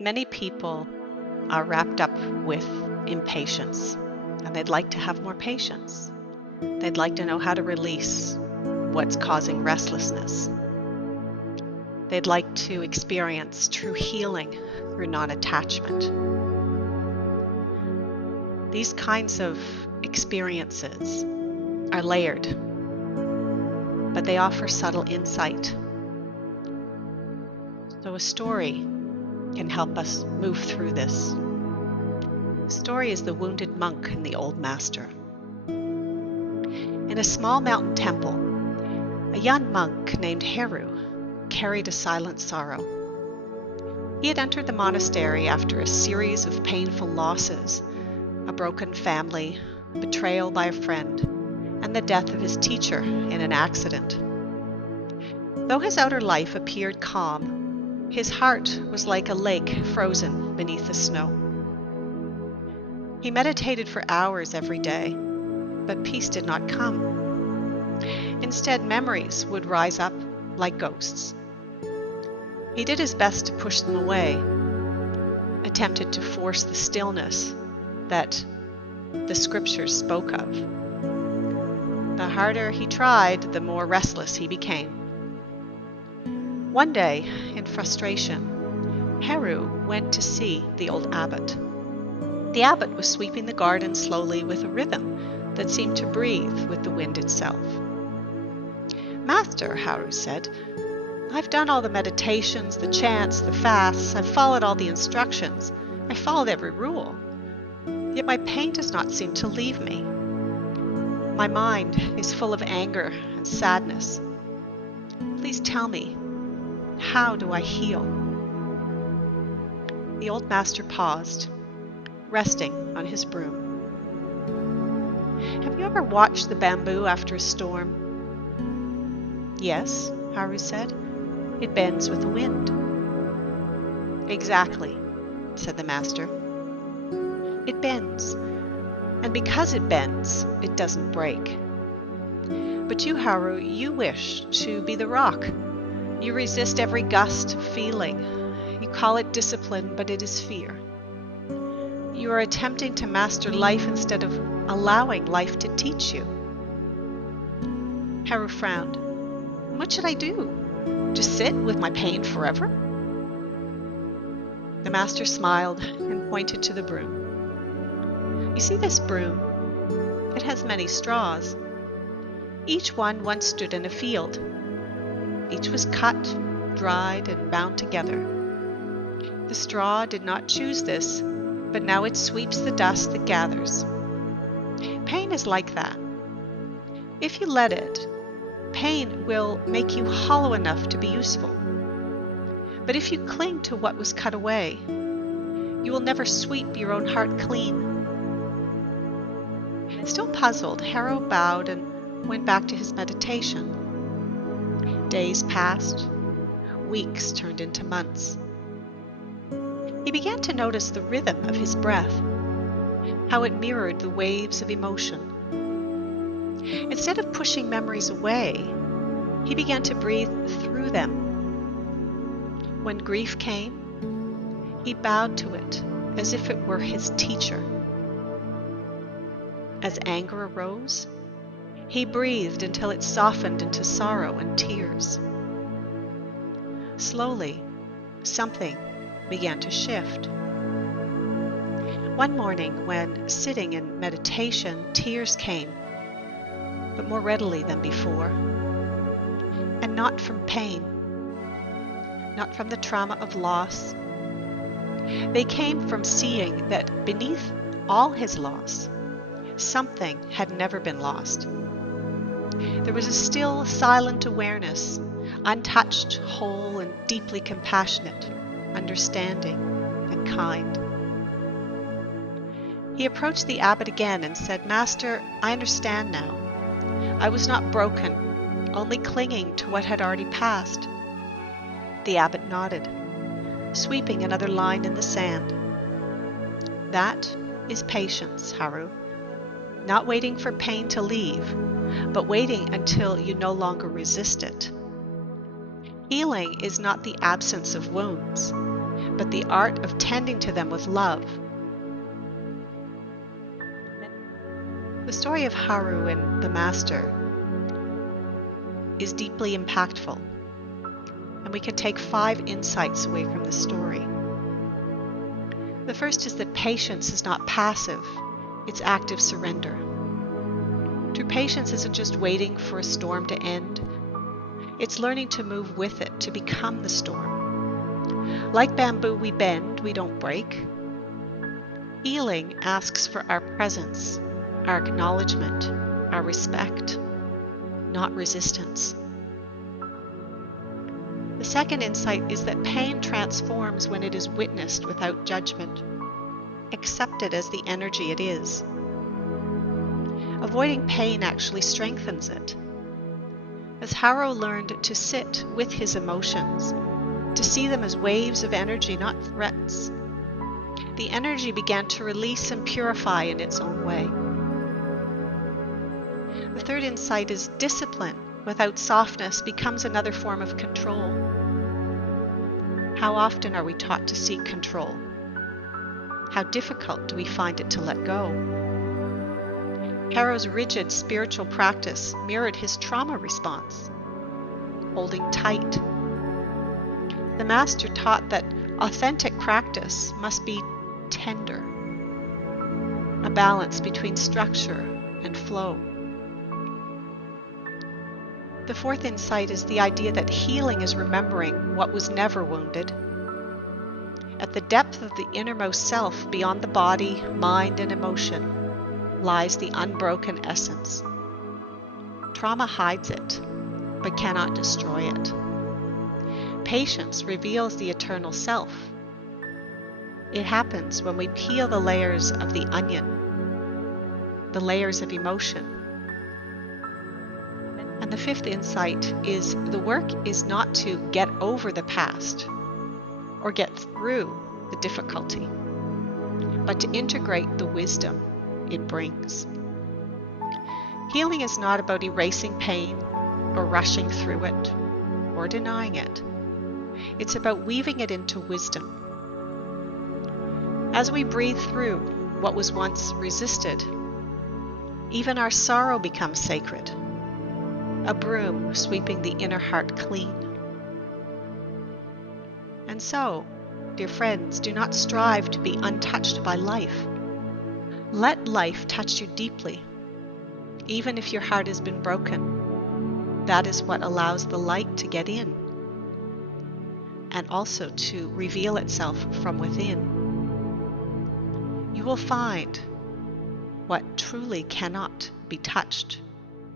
Many people are wrapped up with impatience, and they'd like to have more patience. They'd like to know how to release what's causing restlessness. They'd like to experience true healing through non-attachment. These kinds of experiences are layered, but they offer subtle insight. So a story can help us move through this. The story is the wounded monk and the old master. In a small mountain temple, a young monk named Heru carried a silent sorrow. He had entered the monastery after a series of painful losses, a broken family, betrayal by a friend, and the death of his teacher in an accident. Though his outer life appeared calm, his heart was like a lake frozen beneath the snow. He meditated for hours every day, but peace did not come. Instead, memories would rise up like ghosts. He did his best to push them away, attempted to force the stillness that the scriptures spoke of. The harder he tried, the more restless he became. One day, in frustration, Heru went to see the old abbot. The abbot was sweeping the garden slowly with a rhythm that seemed to breathe with the wind itself. "Master," Heru said, "I've done all the meditations, the chants, the fasts. I've followed all the instructions. I followed every rule. Yet my pain does not seem to leave me. My mind is full of anger and sadness. Please tell me, how do I heal?" The old master paused, resting on his broom. "Have you ever watched the bamboo after a storm?" "Yes," Heru said. "It bends with the wind." "Exactly," said the master. "It bends, and because it bends, it doesn't break. But you, Heru, you wish to be the rock. You resist every gust of feeling. You call it discipline, but it is fear. You are attempting to master life instead of allowing life to teach you." Heru frowned. "What should I do? Just sit with my pain forever?" The master smiled and pointed to the broom. "You see this broom? It has many straws. Each one once stood in a field. Each was cut, dried, and bound together. The straw did not choose this, but now it sweeps the dust that gathers. Pain is like that. If you let it, pain will make you hollow enough to be useful. But if you cling to what was cut away, you will never sweep your own heart clean." Still puzzled, Heru bowed and went back to his meditation. Days passed. Weeks turned into months. He began to notice the rhythm of his breath, how it mirrored the waves of emotion. Instead of pushing memories away, he began to breathe through them. When grief came, he bowed to it as if it were his teacher. As anger arose, he breathed until it softened into sorrow and tears. Slowly, something began to shift. One morning, when sitting in meditation, tears came, but more readily than before. And not from pain, not from the trauma of loss. They came from seeing that beneath all his loss, something had never been lost. There was a still, silent awareness, untouched, whole, and deeply compassionate, understanding, and kind. He approached the abbot again and said, "Master, I understand now. I was not broken, only clinging to what had already passed." The abbot nodded, sweeping another line in the sand. "That is patience, Heru. Not waiting for pain to leave, but waiting until you no longer resist it. Healing is not the absence of wounds, but the art of tending to them with love. The story of Haru and the Master is deeply impactful, and we can take 5 insights away from the story. The first is that patience is not passive, it's active surrender. True patience isn't just waiting for a storm to end, it's learning to move with it, to become the storm. Like bamboo, we bend, we don't break. Healing asks for our presence, our acknowledgement, our respect, not resistance. The second insight is that pain transforms when it is witnessed without judgment, accepted as the energy it is. Avoiding pain actually strengthens it. As Haru learned to sit with his emotions, to see them as waves of energy, not threats, the energy began to release and purify in its own way. The third insight is discipline without softness becomes another form of control. How often are we taught to seek control? How difficult do we find it to let go? Haru's rigid spiritual practice mirrored his trauma response, holding tight. The Master taught that authentic practice must be tender, a balance between structure and flow. The fourth insight is the idea that healing is remembering what was never wounded. At the depth of the innermost self, beyond the body, mind, and emotion, lies the unbroken essence. Trauma hides it, but cannot destroy it. Patience reveals the eternal self. It happens when we peel the layers of the onion, the layers of emotion. And the fifth insight is the work is not to get over the past or get through the difficulty, but to integrate the wisdom it brings. Healing is not about erasing pain or rushing through it or denying it. It's about weaving it into wisdom. As we breathe through what was once resisted, even our sorrow becomes sacred, a broom sweeping the inner heart clean. And so, dear friends, do not strive to be untouched by life. Let life touch you deeply, even if your heart has been broken. That is what allows the light to get in, and also to reveal itself from within. You will find what truly cannot be touched